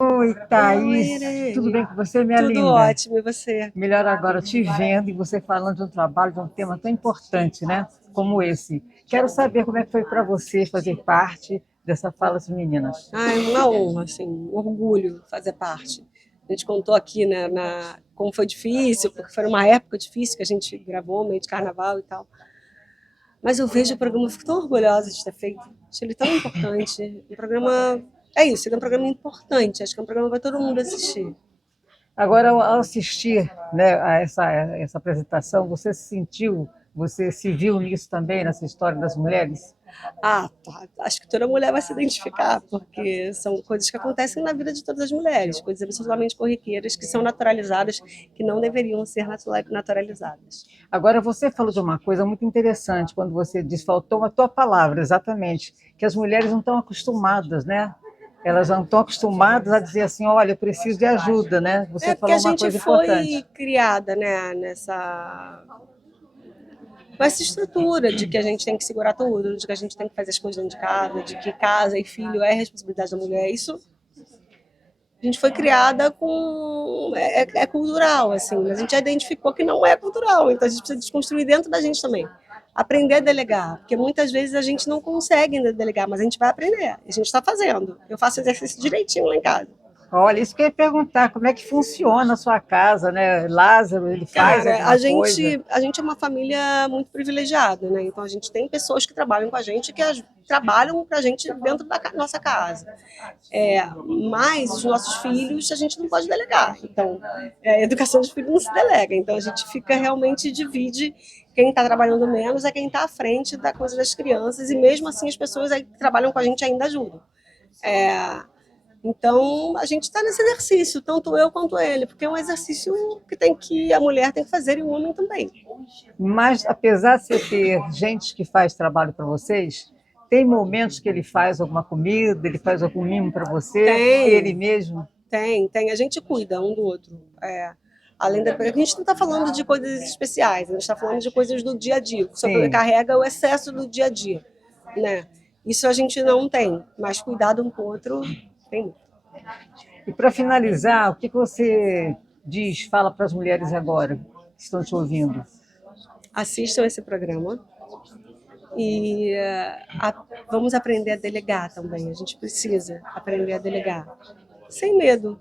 Oi, Oi, Thaís, tudo bem Irene. com você, minha Tudo linda? ótimo, e você? Melhor agora te vendo e você falando de um trabalho, de um tema tão importante, né? Como esse. Quero saber como é que foi para você fazer parte dessa Fala das Meninas. É uma honra, assim, um orgulho fazer parte. A gente contou aqui, né, como foi difícil, porque foi uma época difícil que a gente gravou, meio de carnaval e tal. Mas eu vejo o programa, eu fico tão orgulhosa de ter feito. Acho ele tão importante. O programa é isso, ele é um programa importante. Acho que é um programa para todo mundo assistir. Agora, ao assistir, né, a essa apresentação, você se sentiu, você se viu nisso também, nessa história das mulheres? Ah, tá. Acho que toda mulher vai se identificar, porque são coisas que acontecem na vida de todas as mulheres, coisas absolutamente corriqueiras, que são naturalizadas, que não deveriam ser naturalizadas. Agora, você falou de uma coisa muito interessante, quando você disse, faltou a tua palavra, exatamente, que as mulheres não estão acostumadas, né? Elas não estão acostumadas a dizer assim, olha, eu preciso de ajuda, né? Você É porque a falou uma gente coisa foi importante. criada, né, com essa estrutura de que a gente tem que segurar tudo, de que a gente tem que fazer as coisas dentro de casa, de que casa e filho é responsabilidade da mulher. Isso a gente foi criada com. É cultural, assim, mas a gente já identificou que não é cultural, então a gente precisa desconstruir dentro da gente também. Aprender a delegar, porque muitas vezes a gente não consegue ainda delegar, mas a gente vai aprender, a gente está fazendo. Eu faço exercício direitinho lá em casa. Olha, isso que eu ia perguntar, como é que funciona a sua casa, né? Lázaro, ele faz Cara, a alguma coisa? gente, a gente é uma família muito privilegiada, né? Então a gente tem pessoas que trabalham com a gente, que trabalham para a gente dentro da nossa casa. Mas os nossos filhos a gente não pode delegar. Então, a educação dos filhos não se delega. Então a gente fica realmente divide. Quem está trabalhando menos é quem está à frente da coisa das crianças, e mesmo assim as pessoas aí que trabalham com a gente ainda ajudam. É, então, a gente está nesse exercício, tanto eu quanto ele, porque é um exercício que a mulher tem que fazer e o homem também. Mas, apesar de você ter gente que faz trabalho para vocês, tem momentos que ele faz alguma comida, ele faz algum mimo para você, ele Tem, mesmo? tem. A gente cuida um do outro. Além da, a gente não está falando de coisas especiais, a gente está falando de coisas do dia a dia, que Sim. sobrecarrega o excesso do dia a dia, né? Isso a gente não tem, mas cuidado um com o outro tem muito. E para finalizar, o que você diz, fala para as mulheres agora que estão te ouvindo? Assistam esse programa, e vamos aprender a delegar também. A gente precisa aprender a delegar, sem medo.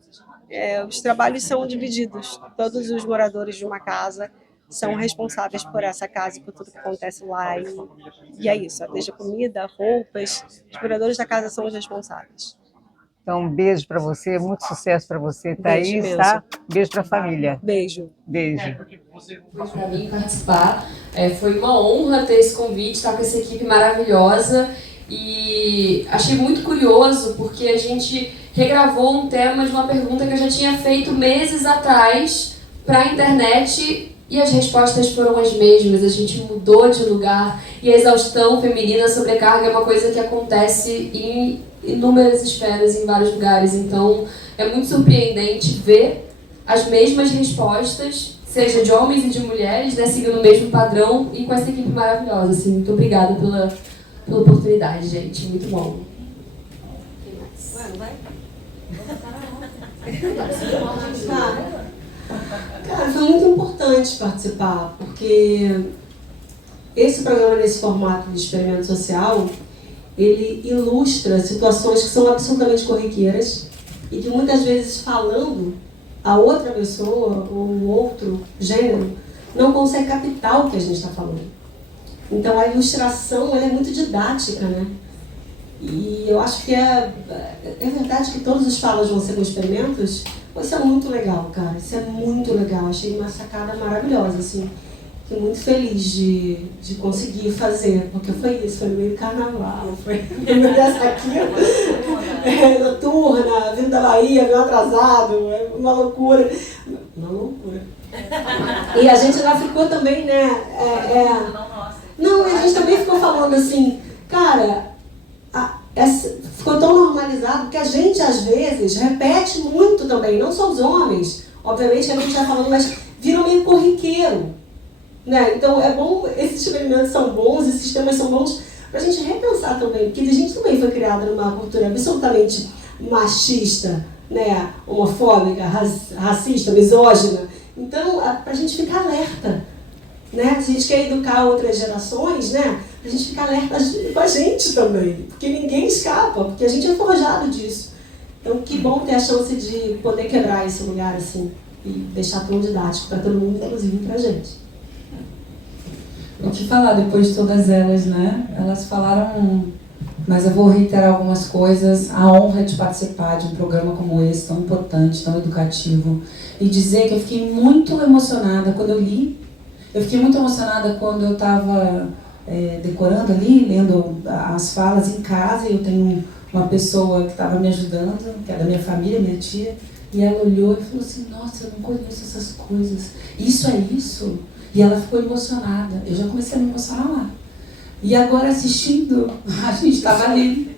Os trabalhos são divididos. Todos os moradores de uma casa são responsáveis por essa casa e por tudo que acontece lá. E é isso. Desde a comida, roupas, os moradores da casa são os responsáveis. Então, um beijo para você, muito sucesso para você, Beijo Thaís, imenso. tá? Beijo para a família. Beijo. Beijo. Para mim participar. Foi uma honra ter esse convite, estar com essa equipe maravilhosa, e achei muito curioso porque a gente regravou um tema de uma pergunta que eu já tinha feito meses atrás para a internet, e as respostas foram as mesmas. A gente mudou de lugar, e a exaustão feminina, a sobrecarga, é uma coisa que acontece em inúmeras esferas, em vários lugares. Então é muito surpreendente ver as mesmas respostas, seja de homens e de mulheres, né, seguindo o mesmo padrão, e com essa equipe maravilhosa. Assim, muito obrigada pela oportunidade, gente. Muito bom. Quem mais? Ué, não vai? Cara, foi muito importante participar, porque esse programa, nesse formato de experimento social, ele ilustra situações que são absolutamente corriqueiras e que muitas vezes, falando, a outra pessoa ou o outro gênero não consegue captar o que a gente está falando. Então a ilustração, ela é muito didática, né? E eu acho que é verdade que todos os falas vão ser com experimentos. Isso é muito legal, cara. Isso é muito legal. Achei uma sacada maravilhosa, assim. Fiquei muito feliz de conseguir fazer, porque foi isso, foi no meio do carnaval, foi no meio dessa aqui, noturna, vindo da Bahia, meio atrasado, uma loucura. Uma loucura. E a gente já ficou também, né? Não, a gente também ficou falando assim, cara, ficou tão normalizado que a gente, às vezes, repete muito também, não só os homens, obviamente que a gente está falando, mas vira meio corriqueiro. Né? Então é bom, esses experimentos são bons, esses temas são bons para a gente repensar também, porque a gente também foi criada numa cultura absolutamente machista, né, homofóbica, racista, misógina. Então, para a gente ficar alerta, né? Se a gente quer educar outras gerações, né, a gente ficar alerta com a gente também, porque ninguém escapa, porque a gente é forjado disso. Então, que bom ter a chance de poder quebrar esse lugar assim e deixar tão didático para todo mundo, inclusive para a gente. O que falar depois de todas elas, né? Elas falaram, mas eu vou reiterar algumas coisas. A honra de participar de um programa como esse, tão importante, tão educativo. E dizer que eu fiquei muito emocionada quando eu li. Eu fiquei muito emocionada quando eu estava decorando ali, lendo as falas em casa. E eu tenho uma pessoa que estava me ajudando, que é da minha família, minha tia. E ela olhou e falou assim, nossa, eu não conheço essas coisas. Isso é isso? E ela ficou emocionada. Eu já comecei a me emocionar lá. E agora assistindo, a gente estava ali.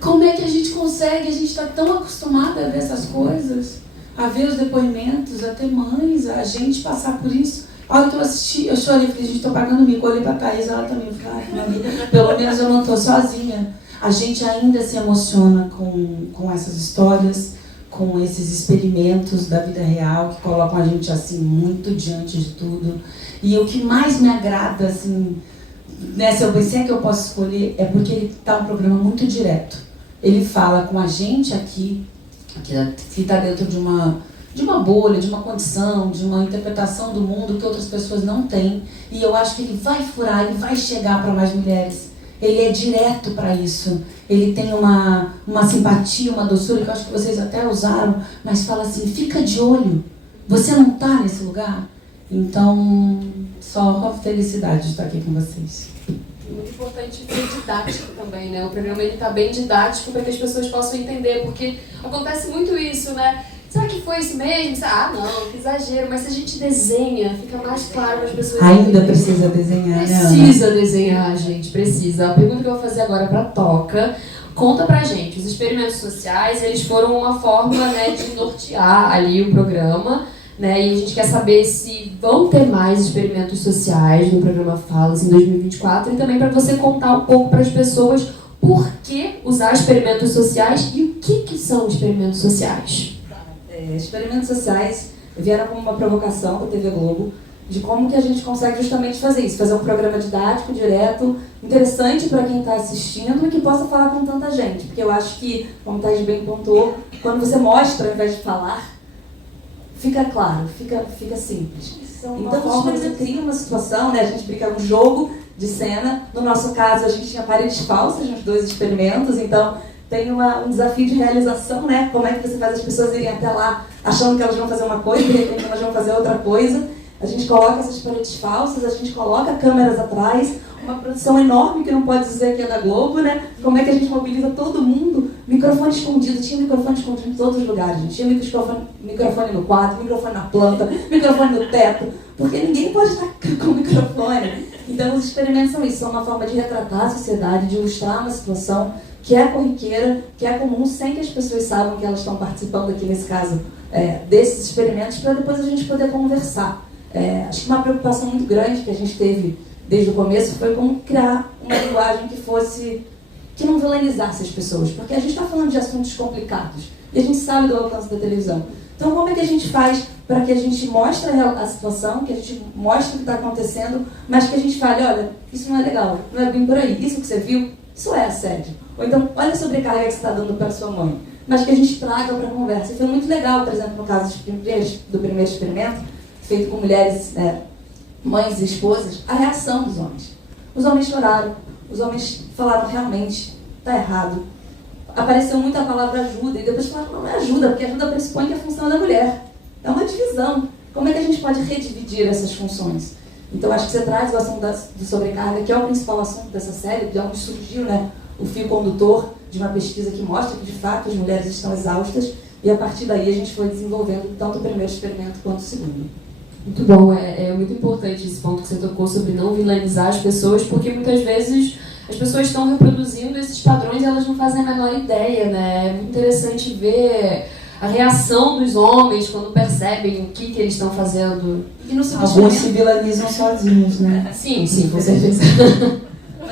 Como é que a gente consegue? A gente está tão acostumada a ver essas coisas, a ver os depoimentos, a ter mães, a gente passar por isso. A hora que eu assisti, eu chorei, falei, gente, estou pagando mico. Olhei para a Thaís, ela também falou, pelo menos eu não estou sozinha. A gente ainda se emociona com essas histórias, com esses experimentos da vida real que colocam a gente assim muito diante de tudo. E o que mais me agrada, assim, né, se eu pensei que eu posso escolher, é porque ele está um programa muito direto. Ele fala com a gente aqui, que está dentro de uma bolha, de uma condição, de uma interpretação do mundo que outras pessoas não têm. E eu acho que ele vai furar, ele vai chegar para mais mulheres. Ele é direto para isso. Ele tem uma simpatia, uma doçura, que eu acho que vocês até usaram, mas fala assim, fica de olho. Você não está nesse lugar? Então, só felicidade de estar aqui com vocês. Muito importante ser didático também, né? O programa está bem didático para que as pessoas possam entender, porque acontece muito isso, né? Será que foi isso mesmo? Ah, não, que exagero. Mas se a gente desenha, fica mais claro para as pessoas. Ainda precisa desenhar, né? Precisa desenhar, gente, precisa. A pergunta que eu vou fazer agora para a Toca, conta pra gente. Os experimentos sociais, eles foram uma forma, né, de nortear ali o programa, né? E a gente quer saber se vão ter mais experimentos sociais no programa Falas em 2024 e também para você contar um pouco para as pessoas por que usar experimentos sociais e o que são experimentos sociais. Experimentos sociais vieram como uma provocação da TV Globo de como que a gente consegue justamente fazer isso, fazer um programa didático, direto, interessante para quem está assistindo e que possa falar com tanta gente, porque eu acho que, como o Thaís bem pontuou, quando você mostra ao invés de falar, fica claro, fica simples. Então, você cria uma situação, né? A gente brinca um jogo de cena, no nosso caso a gente tinha paredes falsas nos 2 experimentos, então tem um desafio de realização, né? Como é que você faz as pessoas irem até lá achando que elas vão fazer uma coisa e de repente elas vão fazer outra coisa. A gente coloca essas paredes falsas, a gente coloca câmeras atrás, uma produção enorme que não pode dizer que é da Globo, né? Como é que a gente mobiliza todo mundo? Microfone escondido, tinha microfone escondido em todos os lugares, gente. Tinha microfone no quadro, microfone na planta, microfone no teto, porque ninguém pode estar com microfone. Então os experimentos são isso, são uma forma de retratar a sociedade, de ilustrar uma situação que é corriqueira, que é comum, sem que as pessoas saibam que elas estão participando aqui, nesse caso, desses experimentos, para depois a gente poder conversar. Acho que uma preocupação muito grande que a gente teve desde o começo foi como criar uma linguagem que não vilanizasse as pessoas, porque a gente está falando de assuntos complicados e a gente sabe do alcance da televisão. Então, como é que a gente faz para que a gente mostre a situação, que a gente mostre o que está acontecendo, mas que a gente fale, olha, isso não é legal, não é bem por aí, isso que você viu, isso é assédio. Ou então, olha a sobrecarga que você está dando para a sua mãe. Mas que a gente traga para a conversa. E foi muito legal, por exemplo, no caso do primeiro experimento, feito com mulheres, mães e esposas, a reação dos homens. Os homens choraram, os homens falaram realmente, está errado. Apareceu muito a palavra ajuda, e depois falaram, não é ajuda, porque ajuda pressupõe que é a função da mulher. É uma divisão. Como é que a gente pode redividir essas funções? Então, acho que você traz o assunto de sobrecarga, que é o principal assunto dessa série, de onde surgiu, né, o fio condutor de uma pesquisa que mostra que, de fato, as mulheres estão exaustas, e a partir daí a gente foi desenvolvendo tanto o primeiro experimento quanto o segundo. Muito bom, é muito importante esse ponto que você tocou sobre não vilanizar as pessoas, porque muitas vezes as pessoas estão reproduzindo esses padrões e elas não fazem a menor ideia, né? É muito interessante ver a reação dos homens quando percebem o que eles estão fazendo. E no alguns se vilanizam sozinhos, né? Sim, com certeza.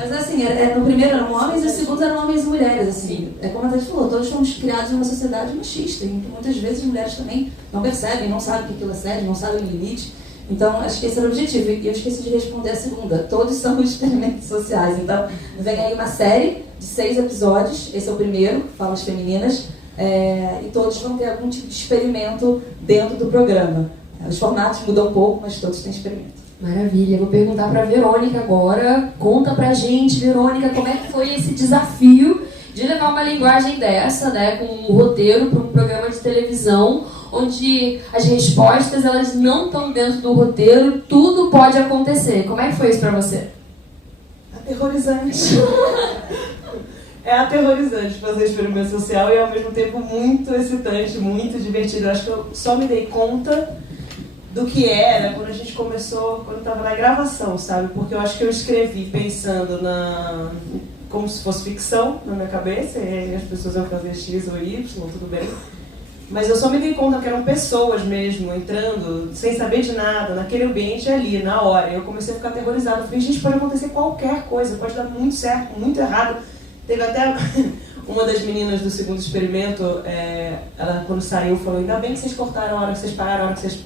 Mas assim, no primeiro eram homens e no segundo eram homens e mulheres, assim. É como a Tati falou, todos fomos criados em uma sociedade machista, em que muitas vezes as mulheres também não percebem, não sabem o que aquilo é assédio, não sabem o limite. Então, acho que esse era o objetivo. E eu esqueci de responder a segunda. Todos são experimentos sociais. Então, vem aí uma série de 6 episódios. Esse é o primeiro, Falas Femininas. E todos vão ter algum tipo de experimento dentro do programa. Os formatos mudam um pouco, mas todos têm experimento. Maravilha. Vou perguntar para a Verônica agora. Conta pra gente, Verônica, como é que foi esse desafio de levar uma linguagem dessa, né, com um roteiro para um programa de televisão, onde as respostas elas não estão dentro do roteiro, tudo pode acontecer. Como é que foi isso para você? Aterrorizante. É aterrorizante fazer experimento social e ao mesmo tempo muito excitante, muito divertido. Eu acho que eu só me dei conta do que era quando a gente começou, quando estava na gravação, sabe? Porque eu acho que eu escrevi pensando como se fosse ficção na minha cabeça, e aí as pessoas iam fazer X ou Y, tudo bem. Mas eu só me dei conta que eram pessoas mesmo, entrando, sem saber de nada, naquele ambiente ali, na hora. E eu comecei a ficar aterrorizada. Eu falei, gente, pode acontecer qualquer coisa, pode dar muito certo, muito errado. Teve até uma das meninas do segundo experimento, ela quando saiu falou, ainda bem que vocês cortaram a hora que vocês pararam, a hora que vocês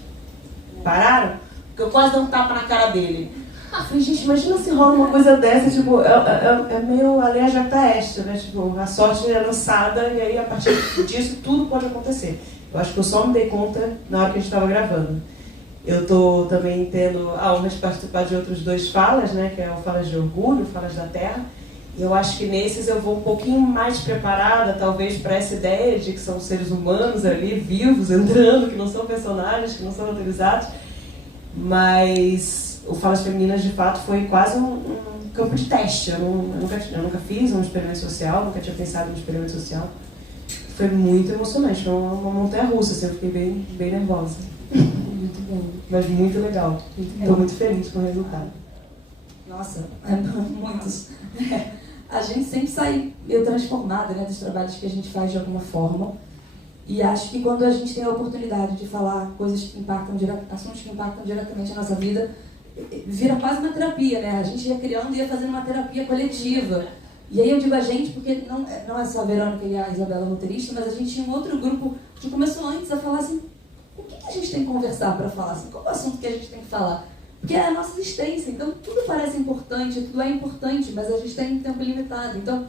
pararam, porque eu quase dei um tapa na cara dele. Eu falei, gente, imagina se rola uma coisa dessa, tipo, é meio alheia jacta est, né? Tipo, a sorte é lançada e aí a partir disso tudo pode acontecer. Eu acho que eu só me dei conta na hora que a gente estava gravando. Eu tô também tendo a honra de participar de outros 2 falas, né? Que é o Falas de Orgulho, Falas da Terra. E eu acho que nesses eu vou um pouquinho mais preparada, talvez, para essa ideia de que são seres humanos ali, vivos, entrando, que não são personagens, que não são autorizados. Mas o Falas Femininas, de fato, foi quase um campo de teste. Eu nunca fiz um experimento social, nunca tinha pensado em um experimento social. Foi muito emocionante, foi uma montanha-russa, assim, eu fiquei bem nervosa. Muito bom. Mas muito legal. Estou muito feliz com o resultado. Nossa, muitos. A gente sempre sai meio transformada, né, dos trabalhos que a gente faz de alguma forma. E acho que quando a gente tem a oportunidade de falar coisas que impactam assuntos que impactam diretamente a nossa vida, vira quase uma terapia, né? A gente ia criando e ia fazendo uma terapia coletiva. E aí eu digo a gente, porque não é só a Verônica e a Isabela roteirista, mas a gente tinha um outro grupo que começou antes a falar assim, o que a gente tem que conversar para falar? Assim, qual é o assunto que a gente tem que falar? Porque é a nossa existência, então tudo parece importante, tudo é importante, mas a gente tem um tempo limitado. Então,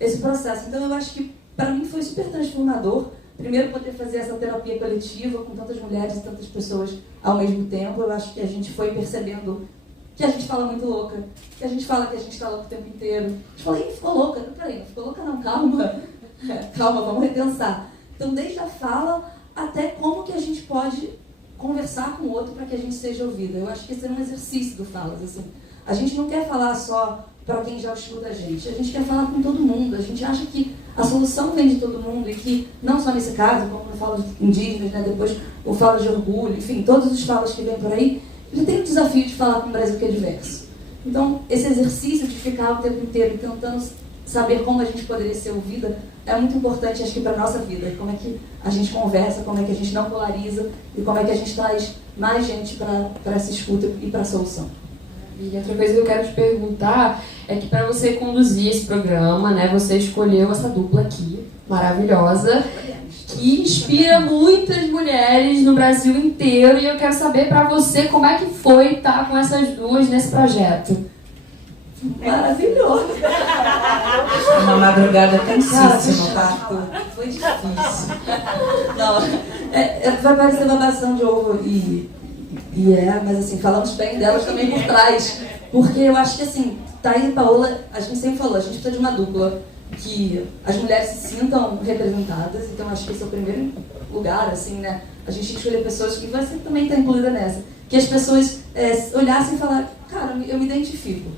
esse processo. Então, eu acho que, para mim, foi super transformador. Primeiro, poder fazer essa terapia coletiva com tantas mulheres e tantas pessoas ao mesmo tempo. Eu acho que a gente foi percebendo que a gente fala muito louca, que a gente fala que a gente está louca o tempo inteiro. A gente fala, ih, ficou louca. Peraí, não ficou louca não, calma. Calma, vamos repensar. Então, desde a fala até como que a gente pode conversar com o outro para que a gente seja ouvida. Eu acho que esse é um exercício do Falas. Assim. A gente não quer falar só para quem já escuta a gente quer falar com todo mundo. A gente acha que a solução vem de todo mundo e que, não só nesse caso, como no Falas Indígenas, né, depois o Falas de Orgulho, enfim, todos os Falas que vêm por aí, ele tem o desafio de falar com um Brasil que é diverso. Então, esse exercício de ficar o tempo inteiro tentando saber como a gente poderia ser ouvida é muito importante, acho que, para a nossa vida. Como é que a gente conversa, como é que a gente não polariza e como é que a gente traz mais gente para essa escuta e para a solução. E outra coisa que eu quero te perguntar é que para você conduzir esse programa, né, você escolheu essa dupla aqui, maravilhosa, que inspira muitas mulheres no Brasil inteiro, e eu quero saber para você como é que foi estar com essas duas nesse projeto. Maravilhoso! Uma madrugada tensíssima, tá? Foi difícil. Não, vai parecer babação de ovo mas assim, falamos bem delas também por trás. Porque eu acho que assim, Thaís e Paola, a gente sempre falou, a gente precisa de uma dupla que as mulheres se sintam representadas, então acho que esse é o primeiro lugar, assim, né? A gente escolher pessoas que você também está incluída nessa. Que as pessoas olhassem e falassem, cara, eu me identifico.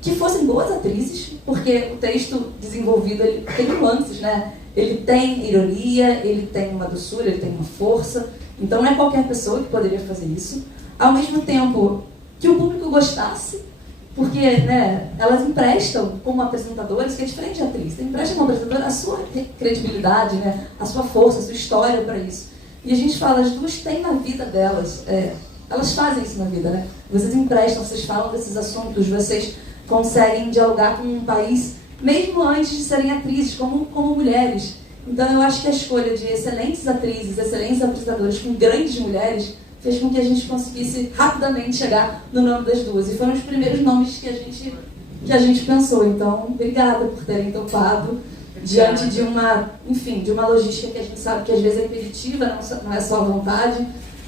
Que fossem boas atrizes, porque o texto desenvolvido ele tem nuances, né? Ele tem ironia, ele tem uma doçura, ele tem uma força. Então não é qualquer pessoa que poderia fazer isso. Ao mesmo tempo que o público gostasse, porque, né, elas emprestam como apresentadoras, que é diferente de atriz, emprestam como apresentadora a sua credibilidade, né, a sua força, a sua história para isso. E a gente fala, as duas têm na vida delas, elas fazem isso na vida, né? Vocês emprestam, vocês falam desses assuntos, vocês conseguem dialogar com um país, mesmo antes de serem atrizes, como mulheres. Então eu acho que a escolha de excelentes atrizes, excelentes apresentadoras com grandes mulheres, fez com que a gente conseguisse rapidamente chegar no nome das duas. E foram os primeiros nomes que a gente pensou. Então, obrigada por terem topado diante de uma, enfim, de uma logística que a gente sabe que às vezes é impeditiva, não é só vontade,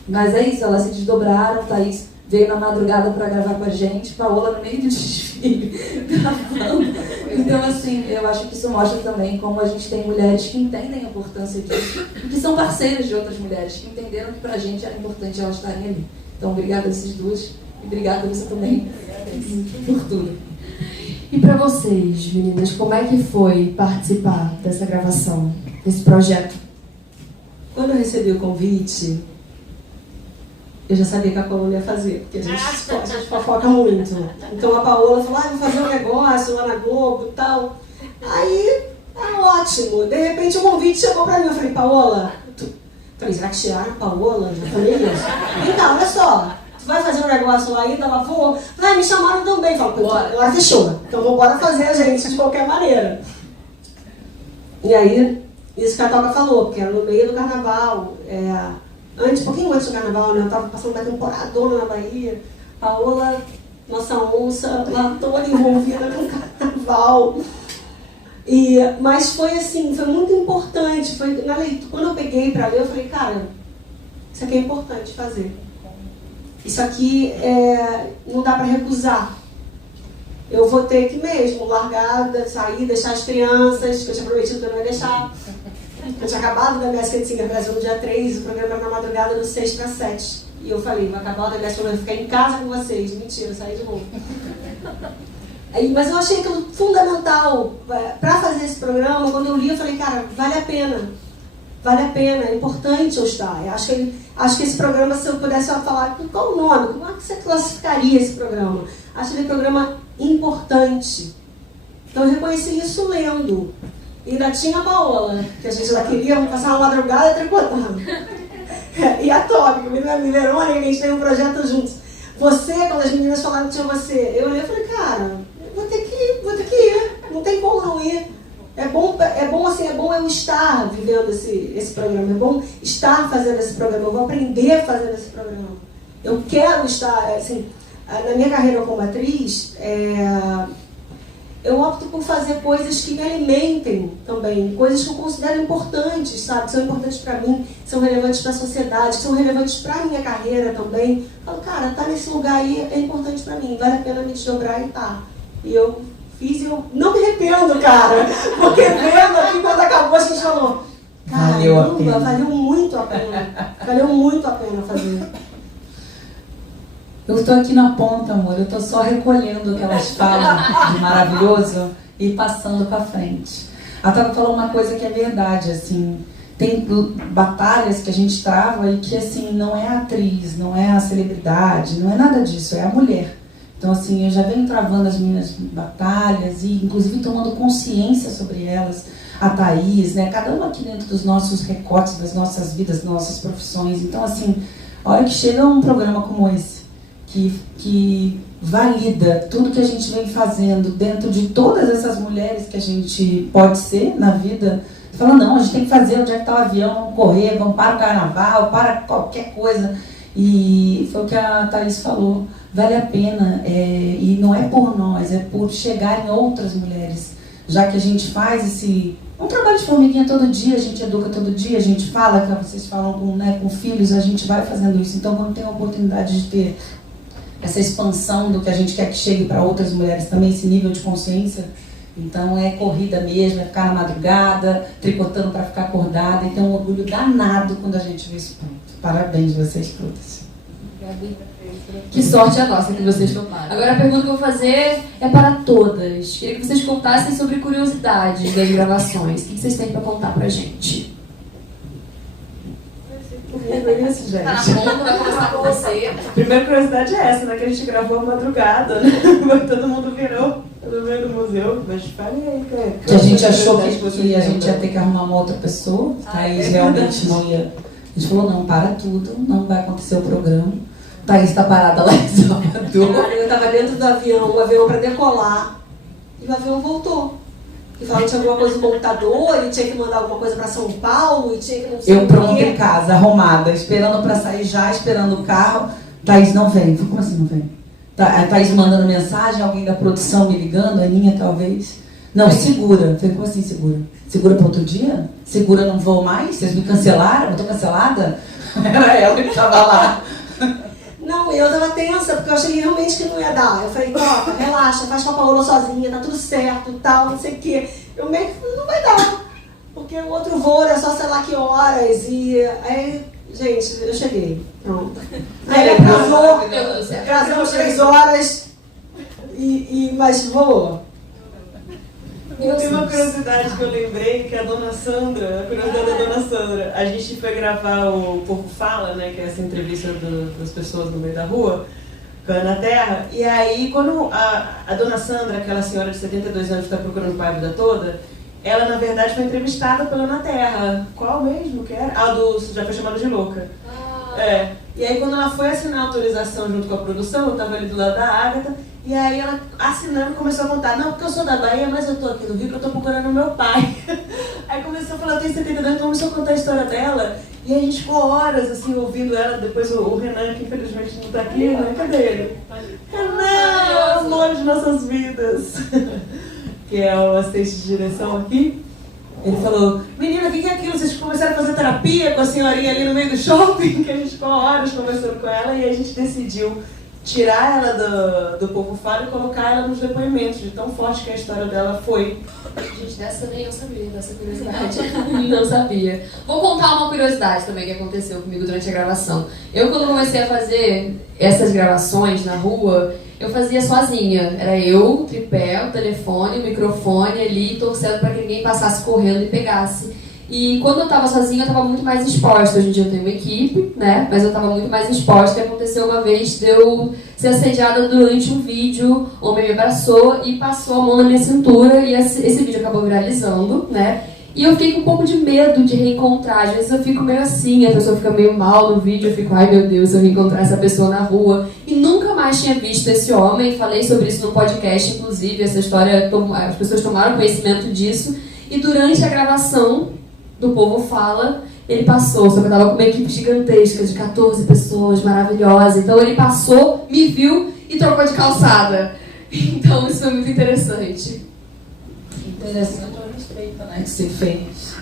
mas é isso, elas se desdobraram. Thaís veio na madrugada para gravar com a gente, Paola no meio do desfile gravando. Então, assim, eu acho que isso mostra também como a gente tem mulheres que entendem a importância disso e que são parceiras de outras mulheres, que entenderam que pra gente era importante elas estarem ali. Então, obrigada a vocês duas e obrigada a você também por tudo. E para vocês, meninas, como é que foi participar dessa gravação, desse projeto? Quando eu recebi o convite, eu já sabia que a Paola ia fazer, porque a gente fofoca muito. Então a Paola falou, vou fazer um negócio lá na Globo e tal. Aí, ótimo. De repente o convite chegou pra mim. Eu falei, Paola, falei, será que tiraram a Paola? Já falei isso. Então, olha só, tu vai fazer um negócio lá ainda? Ela falou, me chamaram também. Falei, agora fechou. Então vou bora fazer, gente, de qualquer maneira. E aí, isso que a Toca falou, porque era no meio do carnaval. Um pouquinho antes do carnaval, né? Eu tava passando uma temporadona na Bahia. Paola, nossa onça, lá toda envolvida com o carnaval. Mas foi assim, foi muito importante. Foi na leitura, quando eu peguei para ler, eu falei, cara, isso aqui é importante fazer. Isso aqui não dá para recusar. Eu vou ter que mesmo largar, sair, deixar as crianças, que eu tinha prometido que eu não ia deixar. Eu tinha acabado da Masked Singer Brasil no dia 3, o programa era na madrugada do 6 para 7. E eu falei, vou acabar o da Masked, eu vou ficar em casa com vocês. Mentira, eu saí de novo. Mas eu achei aquilo fundamental para fazer esse programa. Quando eu li, eu falei, cara, vale a pena. Vale a pena, é importante eu estar. Eu acho que esse programa, se eu pudesse falar, qual o nome? Como é que você classificaria esse programa? Acho ele um programa importante. Então eu reconheci isso lendo. E ainda tinha a Paola, que a gente lá queria passar uma madrugada tricotando. E a Tobi, que me Verônica, a gente tem um projeto juntos. Você, quando as meninas falaram que tinha você, eu olhei e falei, cara, vou ter que ir, não tem como não ir. É bom eu estar vivendo esse programa, é bom estar fazendo esse programa, eu vou aprender fazendo esse programa. Eu quero estar, assim, na minha carreira como atriz, eu opto por fazer coisas que me alimentem também, coisas que eu considero importantes, sabe? Que são importantes para mim, que são relevantes para a sociedade, que são relevantes para a minha carreira também. Eu falo, cara, tá nesse lugar aí é importante para mim, vale a pena me desdobrar e tá. E eu fiz e eu não me arrependo, cara, porque vendo aqui quando acabou a gente falou, caramba, valeu muito a pena fazer. Eu estou aqui na ponta, amor, eu estou só recolhendo o que elas falam de maravilhoso e passando para frente. A Tava falou uma coisa que é verdade, assim, tem batalhas que a gente trava e que, assim, não é a atriz, não é a celebridade, não é nada disso, é a mulher. Então, assim, eu já venho travando as minhas batalhas e, inclusive, tomando consciência sobre elas. A Thaís, né, cada uma aqui dentro dos nossos recortes, das nossas vidas, das nossas profissões. Então, assim, a hora que chega um programa como esse, que valida tudo que a gente vem fazendo dentro de todas essas mulheres que a gente pode ser na vida, você fala, não, a gente tem que fazer onde é que está o avião, vamos correr, vamos para o carnaval, para qualquer coisa. E foi o que a Thaís falou, vale a pena, e não é por nós, é por chegar em outras mulheres, já que a gente faz um trabalho de formiguinha todo dia, a gente educa todo dia, a gente fala, que vocês falam com filhos, a gente vai fazendo isso. Então, quando tem a oportunidade de ter essa expansão do que a gente quer que chegue para outras mulheres também, esse nível de consciência, então é corrida mesmo, é ficar na madrugada, tricotando para ficar acordada, então é um orgulho danado quando a gente vê isso pronto. Parabéns vocês todas. Que sorte a nossa que vocês tomaram. Agora a pergunta que eu vou fazer é para todas. Queria que vocês contassem sobre curiosidades das gravações. O que vocês têm para contar pra gente? Isso, gente. Tá na ponta, vai começar com você. A primeira curiosidade é essa, né? Que a gente gravou à madrugada, né? Todo mundo virou no meio do museu. Mas falei aí, cara. Que a gente achou que a gente ia ter que arrumar uma outra pessoa, aí realmente não ia. A gente falou, não, para tudo, não vai acontecer o programa. Thaís tá parada lá em Salvador. Cara, eu tava dentro do avião, o avião para decolar, e o avião voltou. E falou que tinha alguma coisa no computador, e tinha que mandar alguma coisa para São Paulo, e tinha que não sei Eu o pronta quê. em casa, arrumada, esperando pra sair já, esperando o carro. Thaís não vem. Como assim não vem? A Thaís mandando mensagem, alguém da produção me ligando, a Aninha talvez. Não, segura. Eu falei, como assim segura? Segura para outro dia? Segura, não vou mais? Vocês me cancelaram? Eu tô cancelada? Era ela que tava lá. Não, eu tava tensa, porque eu achei realmente que não ia dar. Eu falei, Coca, relaxa, faz com a Paola sozinha, tá tudo certo, tal, não sei o quê. Eu meio que falei, não vai dar. Porque o outro voo era só sei lá que horas, e aí, gente, eu cheguei. Pronto. Aí ele atrasamos 3 horas, mas voou. Eu tenho uma curiosidade que eu lembrei, que é a Dona Sandra, a curiosidade da Dona Sandra. A gente foi gravar o Povo Fala, né, que é essa entrevista das pessoas no meio da rua, com a Ana Terra, e aí quando a Dona Sandra, aquela senhora de 72 anos que está procurando o pai a vida toda, ela na verdade foi entrevistada pela Ana Terra. Qual mesmo que era? Já foi chamada de louca. É. E aí quando ela foi assinar a autorização junto com a produção, eu estava ali do lado da Ágata, e aí ela assinando começou a contar, não, porque eu sou da Bahia, mas eu tô aqui no Rio, que eu tô procurando o meu pai. Aí começou a falar, eu tenho 72 anos, começou a contar a história dela, e a gente ficou horas assim, ouvindo ela, depois o Renan, que infelizmente não tá aqui, né? Cadê ele? Renan, amor de nossas vidas, que é o assistente de direção aqui. Ele falou, menina, o que é aquilo? Vocês começaram a fazer terapia com a senhorinha ali no meio do shopping? Que a gente ficou horas conversando com ela, e a gente decidiu tirar ela do Povo Fala e colocar ela nos depoimentos, de tão forte que a história dela foi. Gente, dessa nem eu sabia, dessa curiosidade. Não sabia. Vou contar uma curiosidade também que aconteceu comigo durante a gravação. Eu, quando comecei a fazer essas gravações na rua, eu fazia sozinha. Era eu, o tripé, o telefone, o microfone ali, torcendo para que ninguém passasse correndo e pegasse. E quando eu estava sozinha, eu estava muito mais exposta. Hoje em dia eu tenho uma equipe, né? Mas eu estava muito mais exposta. E aconteceu uma vez de eu ser assediada durante um vídeo. O homem me abraçou e passou a mão na minha cintura. E esse vídeo acabou viralizando, né? E eu fiquei com um pouco de medo de reencontrar. Às vezes eu fico meio assim, a pessoa fica meio mal no vídeo. Eu fico, ai meu Deus, se eu reencontrar essa pessoa na rua. E nunca mais tinha visto esse homem. Falei sobre isso no podcast, inclusive. Essa história, as pessoas tomaram conhecimento disso. E durante a gravação do Povo Fala, ele passou, só que eu tava com uma equipe gigantesca de 14 pessoas, maravilhosa. Então ele passou, me viu e trocou de calçada. Então isso foi muito interessante. Interessante o respeito, né, que se fez.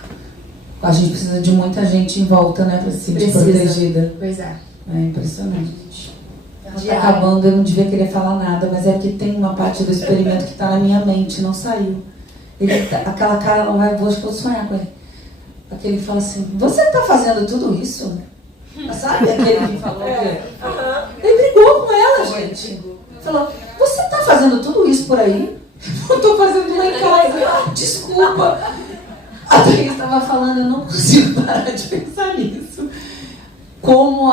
A gente precisa de muita gente em volta, né, para se sentir protegida. Pois é. É impressionante. Tá acabando, eu não devia querer falar nada, mas é porque tem uma parte do experimento que tá na minha mente, não saiu. Aquela cara não vai, acho que eu vou sonhar com ele. Aquele que fala assim, você tá fazendo tudo isso? Sabe aquele que falou que... Ele brigou com ela, gente. Falou, você tá fazendo tudo isso por aí? Eu tô fazendo lá em casa. Desculpa. A Thaís estava falando, eu não consigo parar de pensar nisso. Como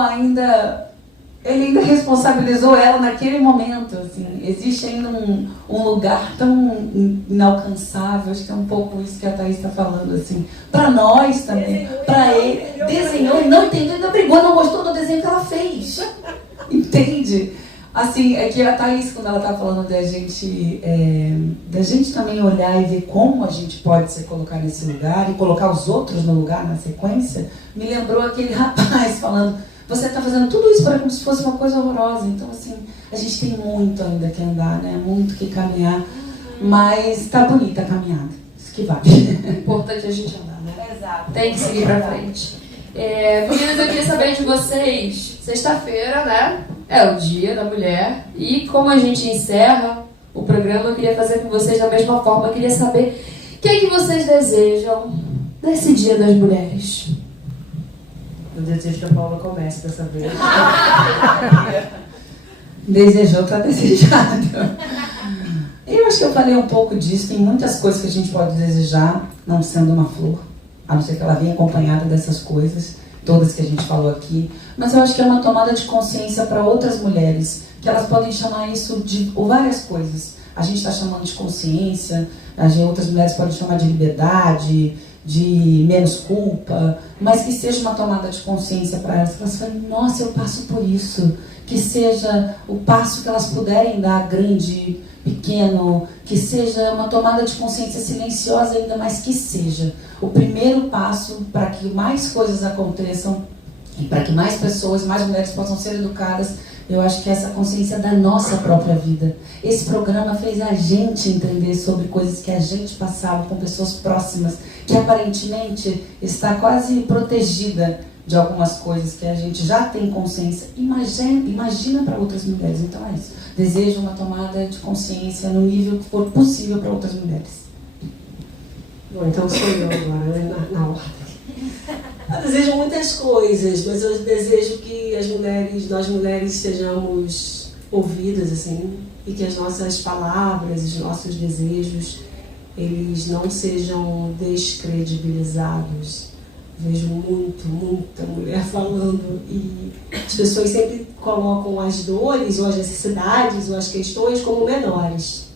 ele ainda responsabilizou ela naquele momento, assim. Existe ainda um lugar tão inalcançável, acho que é um pouco isso que a Thaís está falando, assim. Para nós também, para ele. Desenhou, não entendeu, ainda brigou, não gostou do desenho que ela fez. Entende? Assim, é que a Thaís, quando ela tá falando da gente também olhar e ver como a gente pode se colocar nesse lugar e colocar os outros no lugar na sequência, me lembrou aquele rapaz falando, você tá fazendo tudo isso para como se fosse uma coisa horrorosa. Então, assim, a gente tem muito ainda que andar, né? Muito que caminhar, mas tá bonita a caminhada. Isso que vale. O importante é a gente andar, né? Exato. Tem que seguir pra frente. Meninas, eu queria saber de vocês, sexta-feira, né? É o Dia da Mulher. E como a gente encerra o programa, eu queria fazer com vocês da mesma forma. Eu queria saber o que é que vocês desejam nesse Dia das Mulheres. Eu desejo que a Paula comece dessa vez. Desejou, tá desejado. Eu acho que eu falei um pouco disso. Tem muitas coisas que a gente pode desejar, não sendo uma flor. A não ser que ela venha acompanhada dessas coisas, todas que a gente falou aqui. Mas eu acho que é uma tomada de consciência para outras mulheres, que elas podem chamar isso de várias coisas. A gente está chamando de consciência, outras mulheres podem chamar de liberdade, de menos culpa, mas que seja uma tomada de consciência para elas, que elas falem, nossa, eu passo por isso, que seja o passo que elas puderem dar, grande, pequeno, que seja uma tomada de consciência silenciosa ainda, mas que seja o primeiro passo para que mais coisas aconteçam e para que mais pessoas, mais mulheres possam ser educadas. Eu acho que essa consciência da nossa própria vida. Esse programa fez a gente entender sobre coisas que a gente passava com pessoas próximas, que aparentemente está quase protegida de algumas coisas que a gente já tem consciência. Imagina para outras mulheres. Então é isso. Desejo uma tomada de consciência no nível que for possível para outras mulheres. Bom, então sou eu agora, né? Na ordem. Eu desejo muitas coisas, mas eu desejo que nós mulheres sejamos ouvidas, assim, e que as nossas palavras, os nossos desejos, eles não sejam descredibilizados. Vejo muita mulher falando e as pessoas sempre colocam as dores ou as necessidades ou as questões como menores.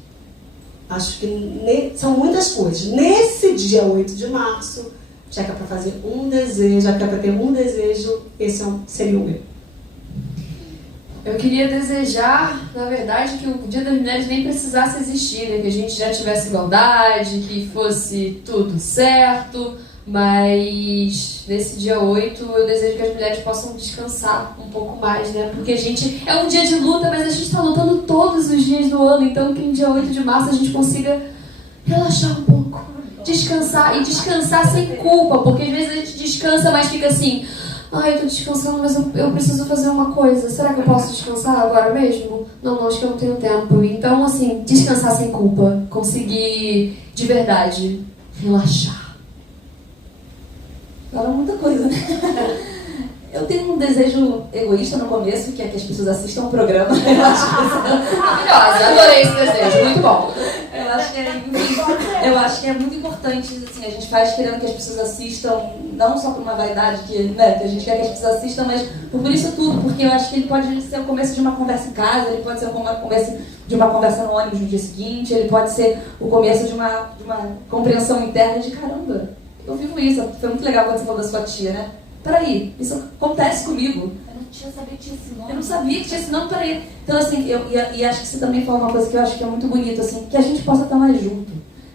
Acho que são muitas coisas. Nesse dia 8 de março, já que é para fazer um desejo, já que é para ter um desejo, esse seria o meu. Eu queria desejar, na verdade, que o Dia das Mulheres nem precisasse existir, né? Que a gente já tivesse igualdade, que fosse tudo certo, mas nesse dia 8 eu desejo que as mulheres possam descansar um pouco mais, né? Porque a gente é um dia de luta, mas a gente está lutando todos os dias do ano, então que no dia 8 de março a gente consiga relaxar um pouco, descansar e descansar sem culpa, porque às vezes a gente descansa, mas fica assim, eu tô descansando, mas eu preciso fazer uma coisa, será que eu posso descansar agora mesmo? Não, acho que eu não tenho tempo. Então, assim, descansar sem culpa, conseguir de verdade relaxar. Fala muita coisa, né? Eu tenho um desejo egoísta no começo, que é que as pessoas assistam o programa. Maravilhosa, adorei esse desejo, muito bom. Eu acho que é muito importante, assim, a gente faz querendo que as pessoas assistam, não só por uma vaidade que a gente quer que as pessoas assistam, mas por isso tudo, porque eu acho que ele pode ser o começo de uma conversa em casa, ele pode ser o começo de uma conversa no ônibus no dia seguinte, ele pode ser o começo de uma compreensão interna de caramba, eu vivo isso. Foi muito legal quando você falou da sua tia, né? Peraí, isso acontece comigo. Eu sabia que tinha esse nome. Eu não sabia que tinha esse nome, peraí. Então, assim, e acho que você também falou uma coisa que eu acho que é muito bonita, assim, que a gente possa estar mais junto.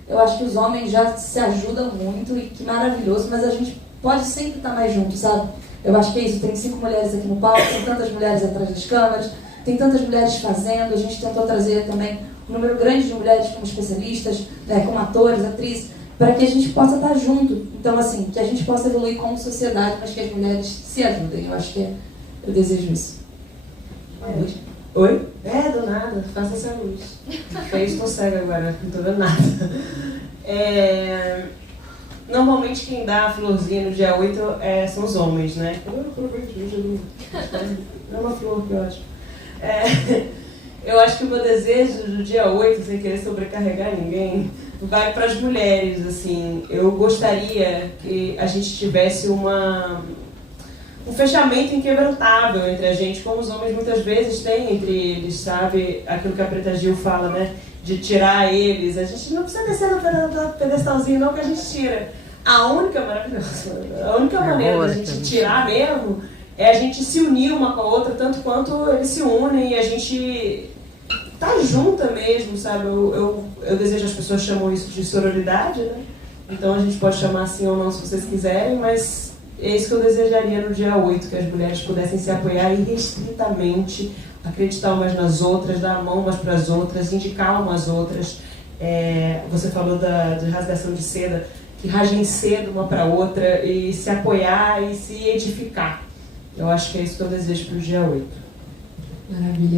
Eu acho que os homens já se ajudam muito e que maravilhoso, mas a gente pode sempre estar mais junto, sabe? Eu acho que é isso. Tem 5 mulheres aqui no palco, tem tantas mulheres atrás das câmeras, tem tantas mulheres fazendo. A gente tentou trazer também um número grande de mulheres como especialistas, como atores, atrizes, para que a gente possa estar junto. Então, assim, que a gente possa evoluir como sociedade, mas que as mulheres se ajudem. Eu acho que eu desejo isso. Oi? Do nada, faça essa luz. Estou cega agora, não estou vendo nada. Normalmente quem dá a florzinha no dia 8 são os homens, né? É uma flor que eu acho. Eu acho que o meu desejo do dia 8, sem querer sobrecarregar ninguém, vai para as mulheres, assim. Eu gostaria que a gente tivesse um fechamento inquebrantável entre a gente, como os homens muitas vezes têm entre eles, sabe? Aquilo que a Preta Gil fala, né? De tirar eles. A gente não precisa descer no pedestalzinho, não, que a gente tira. A única maneira da gente tirar mesmo é a gente se unir uma com a outra, tanto quanto eles se unem, e a gente tá junta mesmo, sabe? Eu desejo, as pessoas chamam isso de sororidade, né? Então a gente pode chamar assim ou não, se vocês quiserem, mas é isso que eu desejaria no dia 8, que as mulheres pudessem se apoiar irrestritamente, acreditar umas nas outras, dar a mão umas para as outras, indicar umas outras. Você falou de rasgação de seda, que rasguem cedo uma para outra e se apoiar e se edificar. Eu acho que é isso que eu desejo para o dia 8. Maravilha.